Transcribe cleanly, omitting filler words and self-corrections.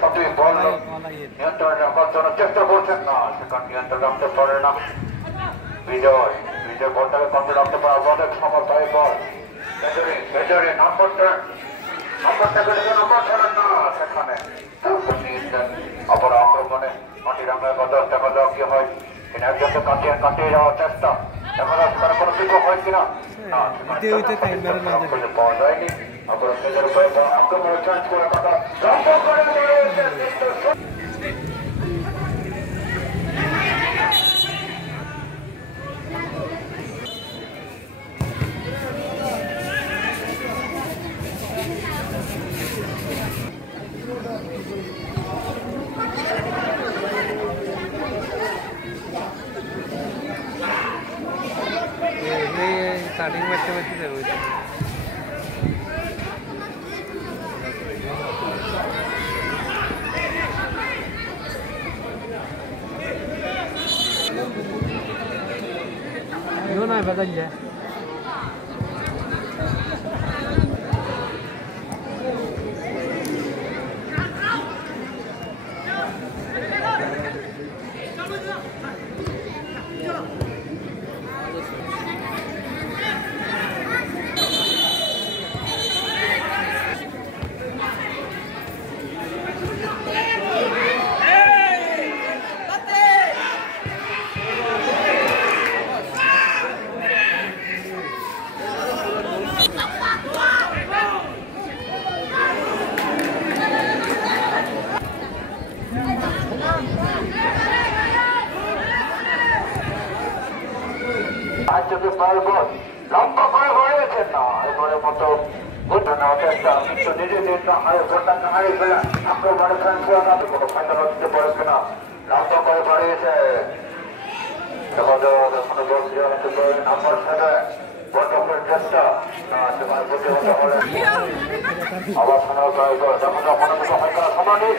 সবই বল নিয়ন্ত্রণ রাখার জন্য চেষ্টা করছেন না, সেখানে নিয়ন্ত্রণ রাখতে পারে না বিজয়। বিজয় বলটাকে কন্ট্রোল রাখতে পারে অনেক সমস্যা হয়। বল মেজরে নাম্বারটা গেলে নাম্বার ধরেন না, সেখানে অপর আক্রমণে মাটি রাঙায় বদল দেখা যাক কি হয়। তিনি একজনকে কাটিয়ে যাওয়ার চেষ্টা দেখা যাক সেখানে কোনো বিপদ হয় কিনা। পাওয়া যায়নি। অপর নিজের উপরে আক্রমণ চেঞ্জ করে কথা starting macam-macam dah. Yo na badan je. লম্বা করে গড়িয়েছেন না এবারের মতো ঘটনা একটা কিন্তু নিজেদের হারিয়ে ফেলে আক্রমণে কোনো ফাইনাল দিতে পারে কিনা। লম্বা করে গড়িয়েছে নাম্বার সাথে বটকের চেষ্টা সেখানে প্রতিহত হলে আবার শোনা যখন কোনো কিছু হয় করা সময় নেই।